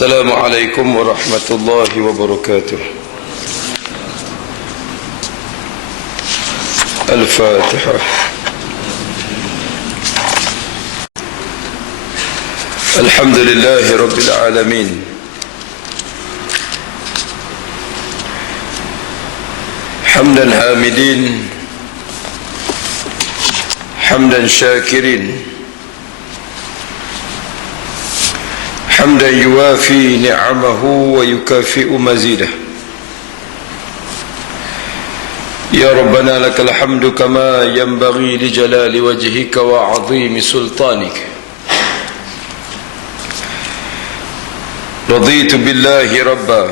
السلام عليكم ورحمة الله وبركاته. الفاتحة. الحمد لله رب العالمين، حمدا حامدين حمدا شاكرين حمدا يوافي نعمه ويكافئ مزيده. يا ربنا لك الحمد كما ينبغي لجلال وجهك وعظيم سلطانك. رضيت بالله ربا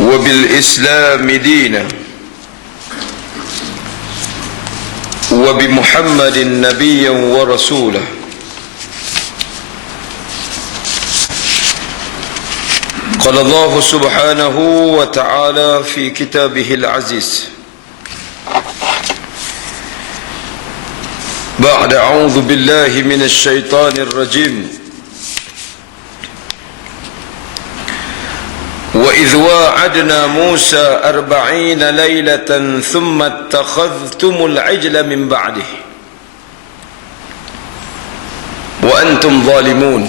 وبالإسلام دينا وبمحمد نبيا ورسولا. قال الله سبحانه وتعالى في كتابه العزيز بعد أعوذ بالله من الشيطان الرجيم: وإذ واعدنا موسى 40 ليلة ثم اتخذتم العجل من بعده وأنتم ظالمون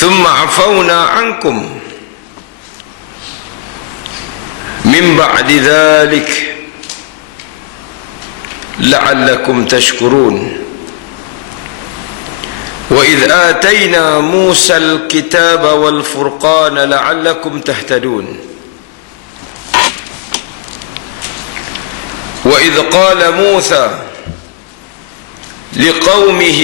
ثم عفونا عنكم من بعد ذلك لعلكم تشكرون. وإذ آتينا موسى الكتاب والفرقان لعلكم تهتدون. وإذ قال موسى لقومه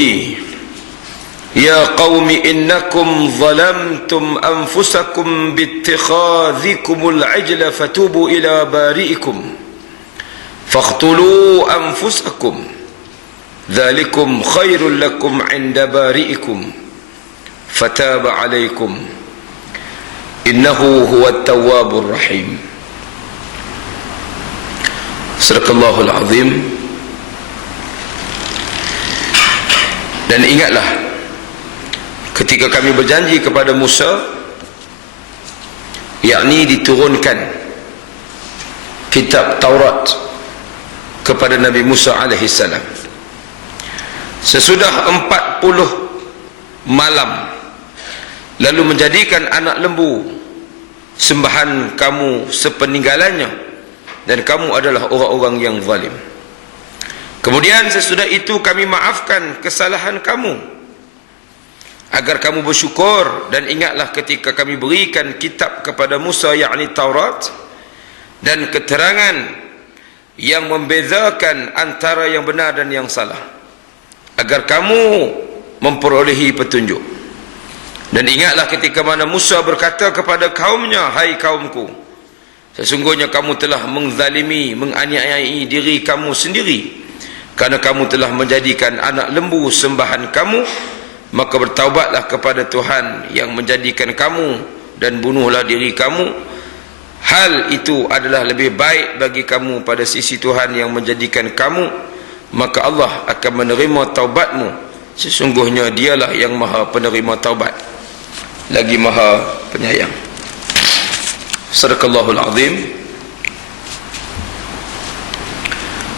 يا قوم إنكم ظلمتم أنفسكم باتخاذكم العجل فتوبوا إلى بارئكم فاقتلوا أنفسكم ذلكم خير لكم عند بارئكم فتاب عليكم إنه هو التواب الرحيم. صدق الله العظيم. Dan ingatlah ketika kami berjanji kepada Musa, yakni diturunkan kitab Taurat kepada Nabi Musa alaihi salam, sesudah 40 malam lalu menjadikan anak lembu sembahan kamu sepeninggalannya, dan kamu adalah orang-orang yang zalim. Kemudian sesudah itu kami maafkan kesalahan kamu agar kamu bersyukur, dan ingatlah ketika kami berikan kitab kepada Musa, yakni Taurat, dan keterangan yang membezakan antara yang benar dan yang salah, agar kamu memperolehi petunjuk. Dan ingatlah ketika mana Musa berkata kepada kaumnya, hai kaumku, sesungguhnya kamu telah menzalimi, menganiayai diri kamu sendiri, kerana kamu telah menjadikan anak lembu sembahan kamu. Maka bertaubatlah kepada Tuhan yang menjadikan kamu, dan bunuhlah diri kamu. Hal itu adalah lebih baik bagi kamu pada sisi Tuhan yang menjadikan kamu. Maka Allah akan menerima taubatmu. Sesungguhnya dialah yang maha penerima taubat, lagi maha penyayang. Sadaqallahul azim.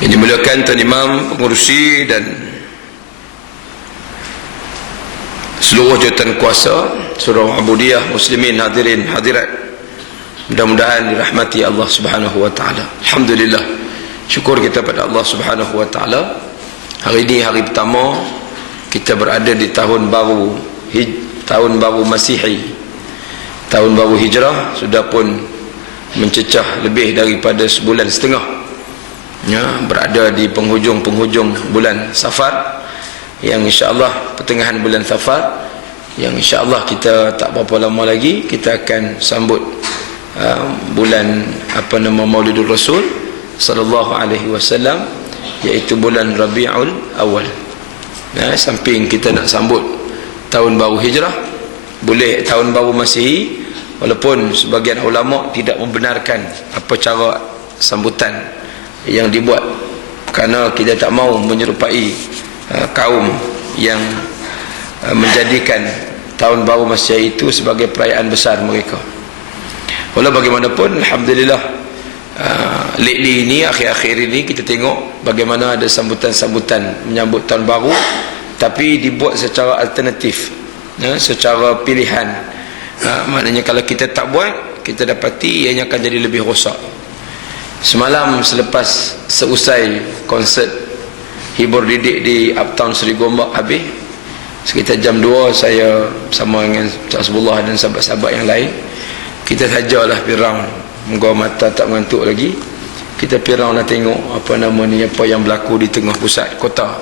Yang dimuliakan Tuan Imam, pengurusi dan seluruh jawatan kuasa, seluruh abudiyah, muslimin, hadirin, hadirat, mudah-mudahan dirahmati Allah subhanahu wa ta'ala. Alhamdulillah, syukur kita pada Allah subhanahu wa ta'ala. Hari ini hari pertama kita berada di tahun baru Masihi, tahun baru Hijrah. Sudah pun mencecah lebih daripada sebulan setengah, ya, berada di penghujung bulan Safar, yang insyaAllah pertengahan bulan Safar, yang insyaAllah kita tak berapa lama lagi kita akan sambut bulan Maulidur Rasul sallallahu alaihi wasallam, iaitu bulan Rabiul Awal. Samping kita nak sambut tahun baru Hijrah, boleh tahun baru Masihi, walaupun sebagian ulama tidak membenarkan apa cara sambutan yang dibuat, kerana kita tak mau menyerupai kaum yang menjadikan tahun baru Malaysia itu sebagai perayaan besar mereka. Walau bagaimanapun, alhamdulillah, lately ini, akhir-akhir ini kita tengok bagaimana ada sambutan-sambutan menyambut tahun baru, tapi dibuat secara alternatif, secara pilihan. Maknanya kalau kita tak buat, kita dapati ianya akan jadi lebih rosak. Semalam selepas seusai konsert hibur didik di Uptown Seri Gombak habis, sekitar jam 2 saya bersama dengan Cak Sebullah dan sahabat-sahabat yang lain, kita sajalah pirang, moga mata tak mengantuk lagi. Kita pirang nak tengok apa nama ni, apa yang berlaku di tengah pusat kota.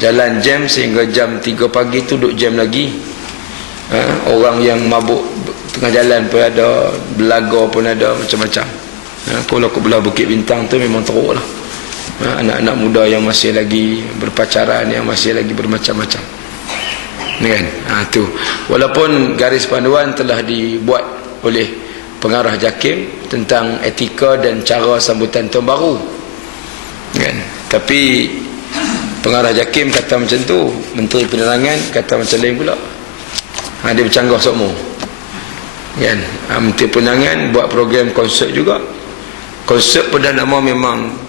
Jalan jam sehingga jam 3 pagi tu duk jam lagi. Orang yang mabuk tengah jalan pun ada, belaga pun ada, macam-macam. Kalau ke belah Bukit Bintang tu memang teruk lah. Anak-anak muda yang masih lagi berpacaran, yang masih lagi bermacam-macam, kan? Tu walaupun garis panduan telah dibuat oleh pengarah JAKIM tentang etika dan cara sambutan tahun baru, kan? Tapi pengarah JAKIM kata macam tu, Menteri Penerangan kata macam lain pula. Dia bercanggah semua, kan? Menteri Penerangan buat program konsert juga. Konsert pada nama memang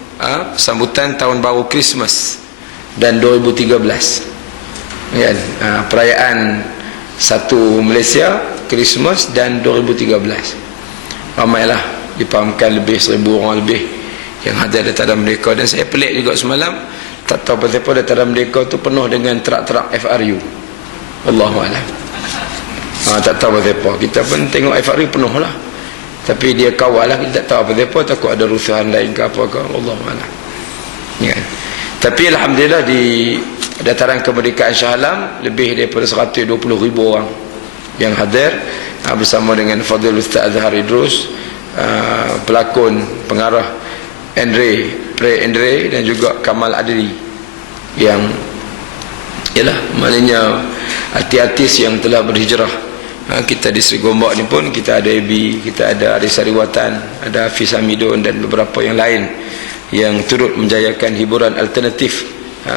sambutan tahun baru Christmas dan 2013, kan? Perayaan satu Malaysia, Christmas dan 2013. Ramailah, dipahamkan lebih 1000 orang lebih yang ada di Taman Merdeka. Dan saya pelik juga semalam, tak tahu apa-apa di Taman Merdeka tu penuh dengan trak-trak FRU. Allahuakbar. Tak tahu apa-apa. Kita pun tengok FRU penuh lah, tapi dia kawal lah, kita tak tahu apa-apa, takut ada rusuhan lain ke apa ke, Allahuakbar, ya. Tapi alhamdulillah di dataran kemerdekaan Shah Alam lebih daripada 120,000 orang yang hadir, bersama dengan Fadil Ustaz Azhar Idrus, pelakon pengarah Andre dan juga Kamal Adli, yang ialah maknanya artis-artis yang telah berhijrah. Kita di Seri Gombak ni pun kita ada AB, kita ada Aris Sariwatan, ada Hafiz Hamidun dan beberapa yang lain yang turut menjayakan hiburan alternatif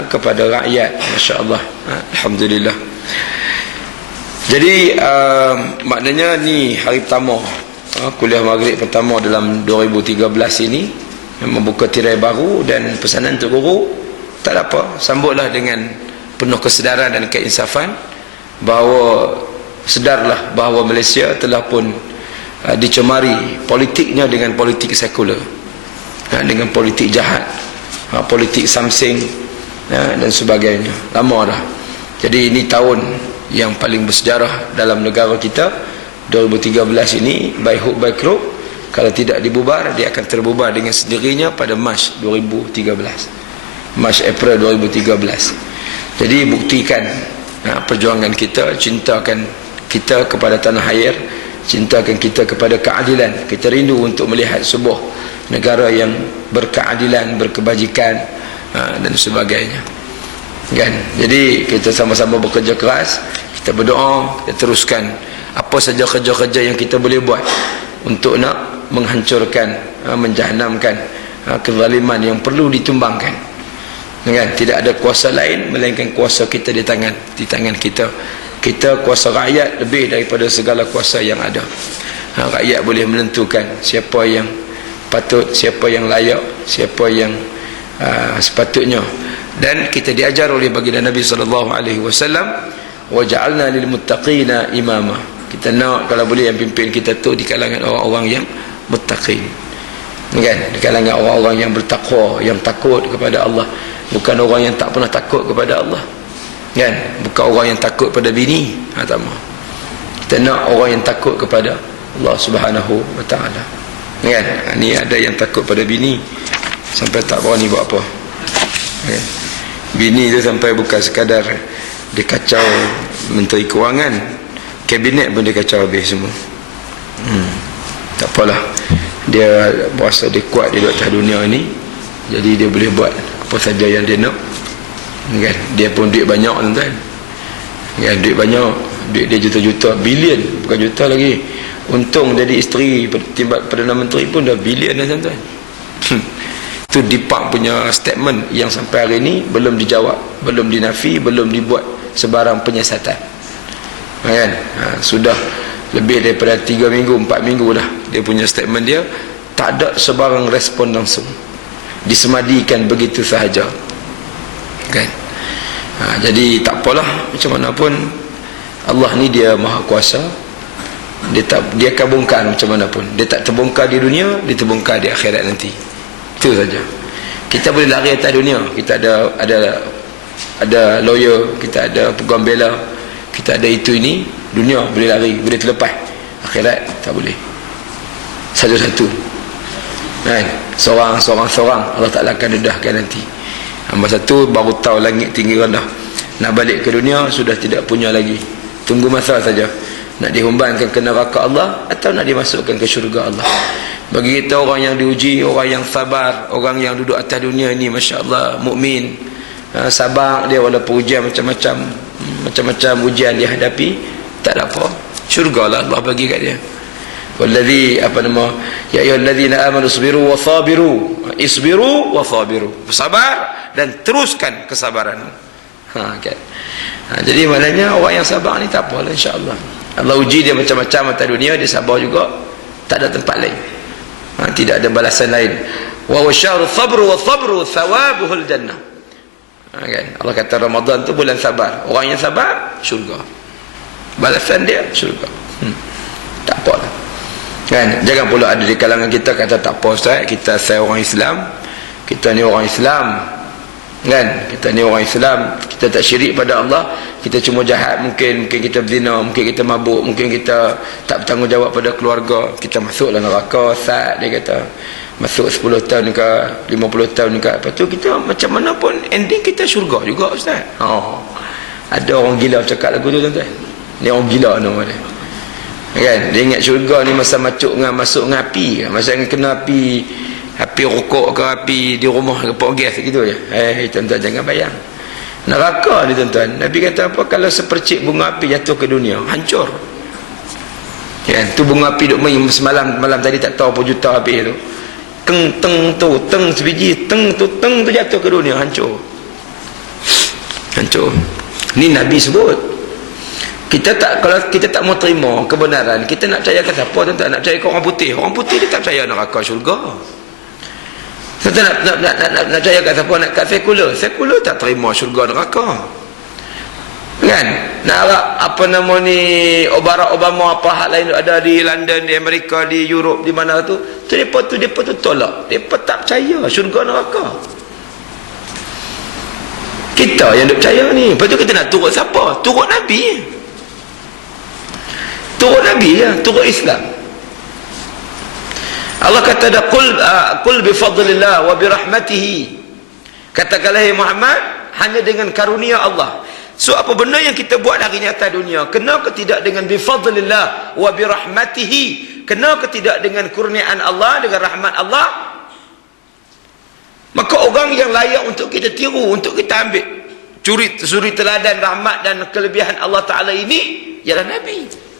kepada rakyat. Masya Allah, alhamdulillah. Jadi maknanya ni hari pertama, kuliah maghrib pertama dalam 2013 ini, membuka tirai baru, dan pesanan untuk guru tak ada apa, sambutlah dengan penuh kesedaran dan keinsafan, bahawa sedarlah bahawa Malaysia telah pun dicemari politiknya dengan politik sekular, dengan politik jahat, politik samsing, dan sebagainya. Lama dah. Jadi ini tahun yang paling bersejarah dalam negara kita, 2013 ini, by hook by crook. Kalau tidak dibubar, dia akan terbubar dengan sendirinya pada Mac 2013, Mac April 2013. Jadi buktikan perjuangan kita, cintakan kita kepada tanah air, cintakan kita kepada keadilan. Kita rindu untuk melihat sebuah negara yang berkeadilan, berkebajikan, dan sebagainya, kan? Jadi kita sama-sama bekerja keras, kita berdoa, kita teruskan apa saja kerja-kerja yang kita boleh buat untuk nak menghancurkan, menjahanamkan kezaliman yang perlu ditumbangkan, kan? Tidak ada kuasa lain melainkan kuasa kita di tangan kita. Kita kuasa rakyat lebih daripada segala kuasa yang ada. Rakyat boleh menentukan siapa yang patut, siapa yang layak, siapa yang sepatutnya. Dan kita diajar oleh baginda Nabi SAW, wa ja'alna lil muttaqina imama. Kita nak kalau boleh yang pimpin kita tu di kalangan orang-orang yang muttaqin, kan? Di kalangan orang-orang yang bertakwa, yang takut kepada Allah, bukan orang yang tak pernah takut kepada Allah, kan? Bukan orang yang takut pada bini, tak mahu. Kita nak orang yang takut kepada Allah Subhanahu wa ta'ala, kan? Ni ada yang takut pada bini sampai tak berani buat apa, kan? Bini tu sampai bukan sekadar dia kacau Menteri Kewangan, kabinet pun dia kacau habis semua. Tak apalah, dia berasa dia kuat di atas dunia ni, jadi dia boleh buat apa saja yang dia nak, kan? Dia pun duit banyak, tuan-tuan, kan? Duit banyak, duit dia juta-juta, bilion, bukan juta lagi. Untung jadi isteri Perdana Menteri pun dah bilion dah, tuan-tuan. Itu Deepak punya statement yang sampai hari ini belum dijawab, belum dinafi, belum dibuat sebarang penyiasatan. Kan? Sudah lebih daripada 3 minggu 4 minggu dah dia punya statement dia, tak ada sebarang respon langsung, disemadikan begitu sahaja. Kan? Jadi tak apalah, macam mana pun Allah ni dia maha kuasa. Dia akan bongkar macam mana pun. Dia tak terbongkar di dunia, dia terbongkar di akhirat nanti. Itu saja. Kita boleh lari atas dunia, kita ada lawyer, kita ada peguam bela, kita ada itu ini, dunia boleh lari, boleh terlepas. Akhirat tak boleh. Satu-satu. Kan? Seorang Allah Ta'ala akan dedahkan nanti. Hamba satu baru tahu langit tinggi rendah. Nak balik ke dunia sudah tidak punya lagi. Tunggu masa saja. Nak dihumbankan ke neraka Allah atau nak dimasukkan ke syurga Allah. Bagi kita orang yang diuji, orang yang sabar, orang yang duduk atas dunia ni, masya-Allah, mukmin, sabar dia walaupun ujian macam-macam ujian dia hadapi, tak ada apa. Syurga lah Allah bagi kat dia. Wallazi ya ayyuhallazina amanu isbiru wa sabiru. Isbiru wa sabiru. Bersabar dan teruskan kesabaran. Kan. Jadi maknanya orang yang sabar ni tak apalah, insya-Allah. Allah uji dia macam-macam atas dunia, dia sabar juga, tak ada tempat lain. Tidak ada balasan lain. Wa wasyaru sabru wa sabru thawabuhul jannah. Kan? Allah kata Ramadan tu bulan sabar. Orang yang sabar syurga. Balasan dia syurga. Tak apalah. Kan? Jangan pula ada di kalangan kita kata tak apa Ustaz, saya orang Islam. Kita ni orang Islam. Kan? Kita ni orang Islam, kita tak syirik pada Allah, kita cuma jahat, mungkin kita berzina, mungkin kita mabuk, mungkin kita tak bertanggungjawab pada keluarga, kita masuklah neraka. Ustaz dia kata masuk 10 tahun ke 50 tahun ke, lepas tu kita macam mana pun ending kita syurga juga Ustaz. Ada orang gila cakap lagu tu tuan-tuan. Ni orang gila nama dia. Kan? Dia ingat syurga ni masa masuk dengan api, masa kena api rokok ke api di rumah ke pok gas gitu je. Tuan-tuan jangan bayang. Neraka ni tuan-tuan, Nabi kata apa, kalau sepercik bunga api jatuh ke dunia, hancur. Kan? Tu bunga api duk main malam tadi tak tahu apa juta api tu. Teng sebiji, teng tu jatuh ke dunia, hancur. Hancur. Ni Nabi sebut. Kalau kita tak mau terima kebenaran, kita nak percayakan siapa tuan-tuan? Nak percaya ke orang putih? Orang putih dia tak percaya neraka syurga. Kita nak percaya kat siapa? Nak kat sekular tak terima syurga neraka. Kan? Nak harap apa nama ni Barack Obama apa hal lain ada di London, di Amerika, di Europe, di mana tu depa tu tolak. Depa tak percaya syurga neraka. Kita yang nak percaya ni. Lepas tu kita nak turut siapa? Turut Nabi. Turut Nabi ya, turut Islam. Allah kata dah qul bi fadlillah wa bi rahmatihi. Katakanlah ya Muhammad, hanya dengan karunia Allah. So apa benda yang kita buat hari ni atas dunia, kena ke tidak dengan bi fadlillah wa bi rahmatihi, kena ke tidak dengan kurniaan Allah, dengan rahmat Allah, maka orang yang layak untuk kita tiru, untuk kita ambil suri teladan rahmat dan kelebihan Allah Ta'ala ini ialah Nabi.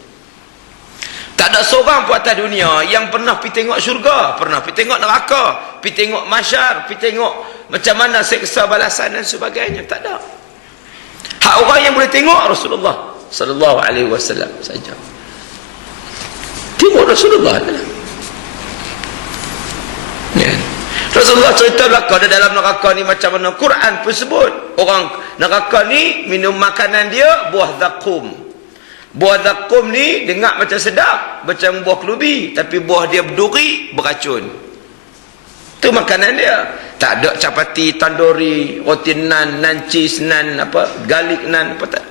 Tak ada seorang pun atas dunia yang pernah pergi tengok syurga, pernah pergi tengok neraka, pergi tengok mahsyar, pergi tengok macam mana seksa balasan dan sebagainya. Tak ada. Hak orang yang boleh tengok Rasulullah sallallahu alaihi wasallam saja. Tengok Rasulullah adalah. Ya. Rasulullah cerita neraka, dalam neraka ni macam mana Quran pun sebut. Orang neraka ni minum makanan dia buah zakum. Buah zakum ni dengar macam sedap, macam buah kelubi, tapi buah dia berduri, beracun. Itu makanan dia. Tak ada capati, tandori, roti nan cheese nan, garlic nan, apa tak.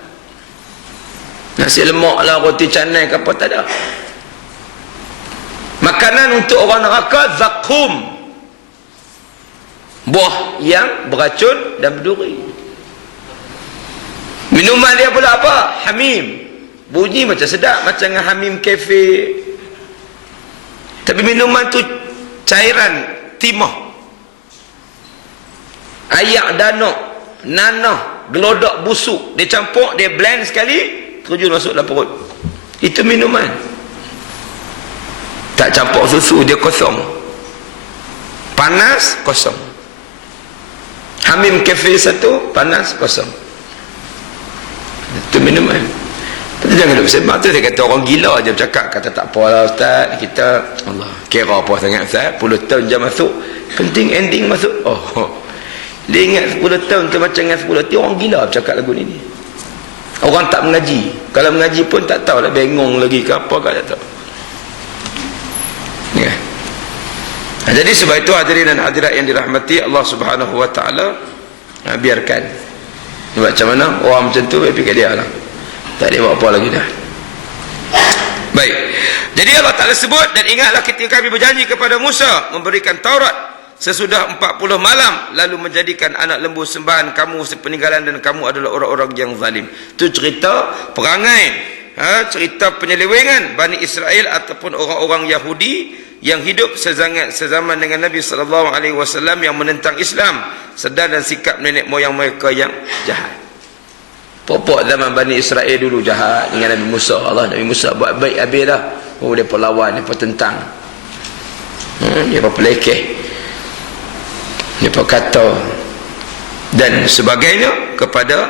Nasi lemak lah, roti canai ke apa, tak ada. Makanan untuk orang neraka zakum. Buah yang beracun dan berduri. Minuman dia pula apa? Hamim. Bunyi macam sedap, macam dengan Hamim Cafe. Tapi minuman tu cairan timah, ayak danok, nanah, gelodak busuk, dia campur, dia blend sekali, terjun masuk dalam perut. Itu minuman. Tak campur susu, dia kosong. Panas, kosong. Hamim Cafe satu, panas, kosong. minum kan. Tapi jangan duk sembang tu, dia kata orang gila je bercakap, kata tak apalah ustaz, kita Allah kira apa sangat ustaz, 10 tahun je masuk, penting ending masuk. Dia ingat 10 tahun tu macam dengan 10 tahun, orang gila bercakap lagu ni. Orang tak mengaji, kalau mengaji pun tak tahu lah, bengong lagi ke apa ke, tak tahu. Ya. Jadi sebab itu hadirin dan hadirat yang dirahmati Allah Subhanahu wa taala, biarkan. Macam mana orang macam tu, fikir dia lah, tak boleh buat apa lagi dah. Baik. Jadi Allah Taala sebut, dan ingatlah ketika kami berjanji kepada Musa memberikan Taurat sesudah 40 malam, lalu menjadikan anak lembu sembahan kamu sepeninggalan, dan kamu adalah orang-orang yang zalim. Itu cerita perangai, cerita penyelewengan Bani Israel ataupun orang-orang Yahudi yang hidup sezaman dengan Nabi SAW yang menentang Islam, sedar dan sikap nenek moyang mereka yang jahat. Pokok zaman Bani Israel dulu jahat dengan Nabi Musa. Nabi Musa buat baik habis dah. Mereka lawan, mereka tentang, mereka pelekeh, mereka kata dan sebagainya kepada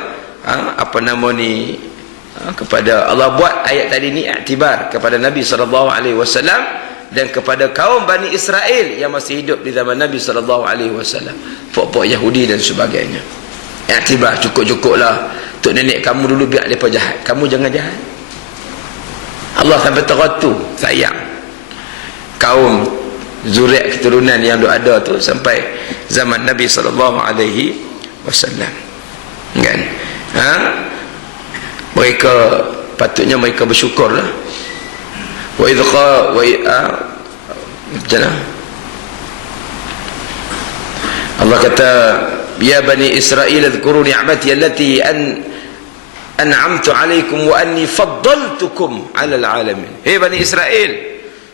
kepada Allah. Buat ayat tadi ni iktibar kepada Nabi SAW dan kepada kaum Bani Israel yang masih hidup di zaman Nabi SAW, pokok Yahudi dan sebagainya. Iktibar, cukup-cukuplah. Tok nenek kamu dulu biar mereka jahat, kamu jangan jahat. Allah sampai teratu sayang kaum zuriat keturunan yang ada tu sampai zaman Nabi SAW, kan? Mereka patutnya mereka bersyukurlah. Wa idqa Allah kata, ya Bani Israel adhkuru ni'mati allati an'amtu alaikum wa anni faddaltukum 'alal alamin. Hei Bani Israel,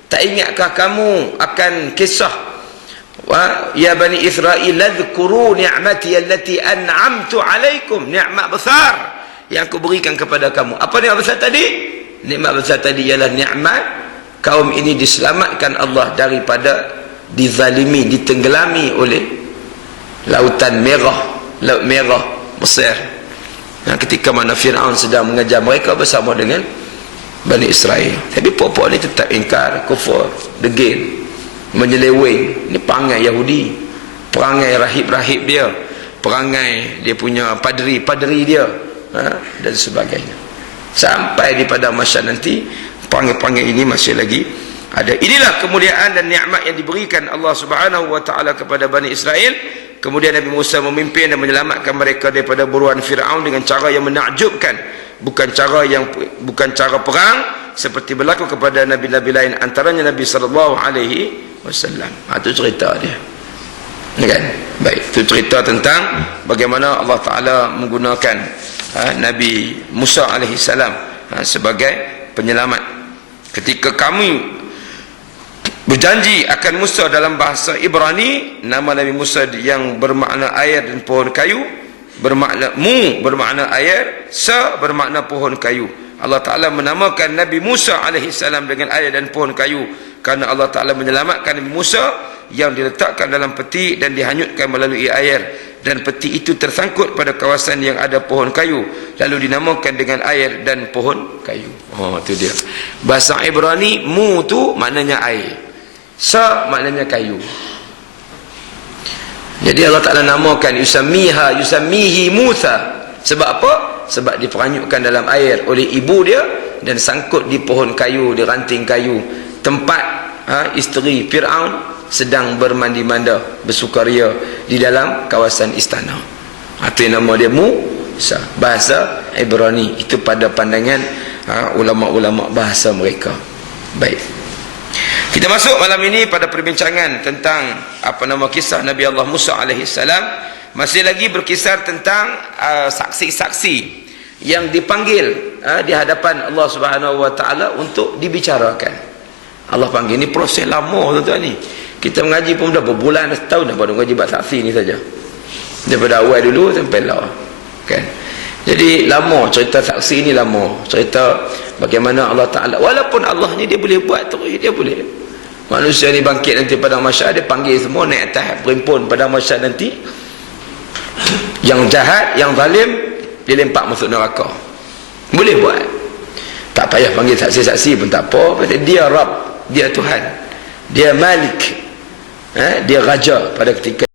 tak ingatkah kamu akan kisah ya Bani Israel adhkuru ni'mati allati an'amtu alaikum, nikmat besar yang aku berikan kepada kamu. Apa nikmat besar tadi? Nikmat besar tadi ialah nikmat kaum ini diselamatkan Allah daripada dizalimi, ditenggelami oleh lautan merah, laut merah Mesir. Ketika mana Fir'aun sedang mengejar mereka bersama dengan Bani Israel. Tapi pokok ni tetap ingkar, kufur, degil, menyeleweng. Ini perangai Yahudi, perangai rahib-rahib dia, perangai dia punya padri dia, dan sebagainya. Sampai di pada masa nanti perangai-perangai ini masih lagi ada. Inilah kemuliaan dan nikmat yang diberikan Allah Subhanahu wa taala kepada Bani Israel. Kemudian Nabi Musa memimpin dan menyelamatkan mereka daripada buruan Fir'aun dengan cara yang menakjubkan, bukan cara perang seperti berlaku kepada nabi-nabi lain, antaranya Nabi SAW. Itu cerita dia, kan? Baik, itu cerita tentang bagaimana Allah Ta'ala menggunakan Nabi Musa AS sebagai penyelamat. Ketika kami berjanji akan Musa dalam bahasa Ibrani, nama Nabi Musa yang bermakna air dan pohon kayu, bermakna mu bermakna air, sa bermakna pohon kayu. Allah Ta'ala menamakan Nabi Musa AS dengan air dan pohon kayu kerana Allah Ta'ala menyelamatkan Nabi Musa yang diletakkan dalam peti dan dihanyutkan melalui air, dan peti itu tersangkut pada kawasan yang ada pohon kayu, lalu dinamakan dengan air dan pohon kayu. Itu dia bahasa Ibrani. Mu tu maknanya air, sa maknanya kayu. Jadi Allah Ta'ala namakan yusamihi Musa. Sebab apa? Sebab diperanyutkan dalam air oleh ibu dia dan sangkut di pohon kayu, di ranting kayu, tempat isteri Fir'aun sedang bermandi-manda, bersukaria di dalam kawasan istana. Itu nama dia Musa, bahasa Ibrani. Itu pada pandangan ulama-ulama bahasa mereka. Baik, kita masuk malam ini pada perbincangan tentang kisah Nabi Allah Musa alaihissalam. Masih lagi berkisar tentang saksi-saksi yang dipanggil di hadapan Allah Subhanahu wa taala untuk dibicarakan. Allah panggil. Ni proses lama tuan-tuan ni. Kita mengaji pun dah berbulan, setahun dah baru mengaji bab saksi ni saja. Daripada awal dulu sampai lah, kan? Jadi lama cerita saksi ni, lama cerita bagaimana Allah Ta'ala, walaupun Allah ni dia boleh buat tu, dia boleh. Manusia ni bangkit nanti pada mahsyar, dia panggil semua naik atas berimpun pada mahsyar nanti. Yang jahat, yang zalim, dia lempak masuk neraka. Boleh buat. Tak payah panggil saksi-saksi pun tak apa. Dia Rabb, dia Tuhan, dia Malik, dia Raja pada ketika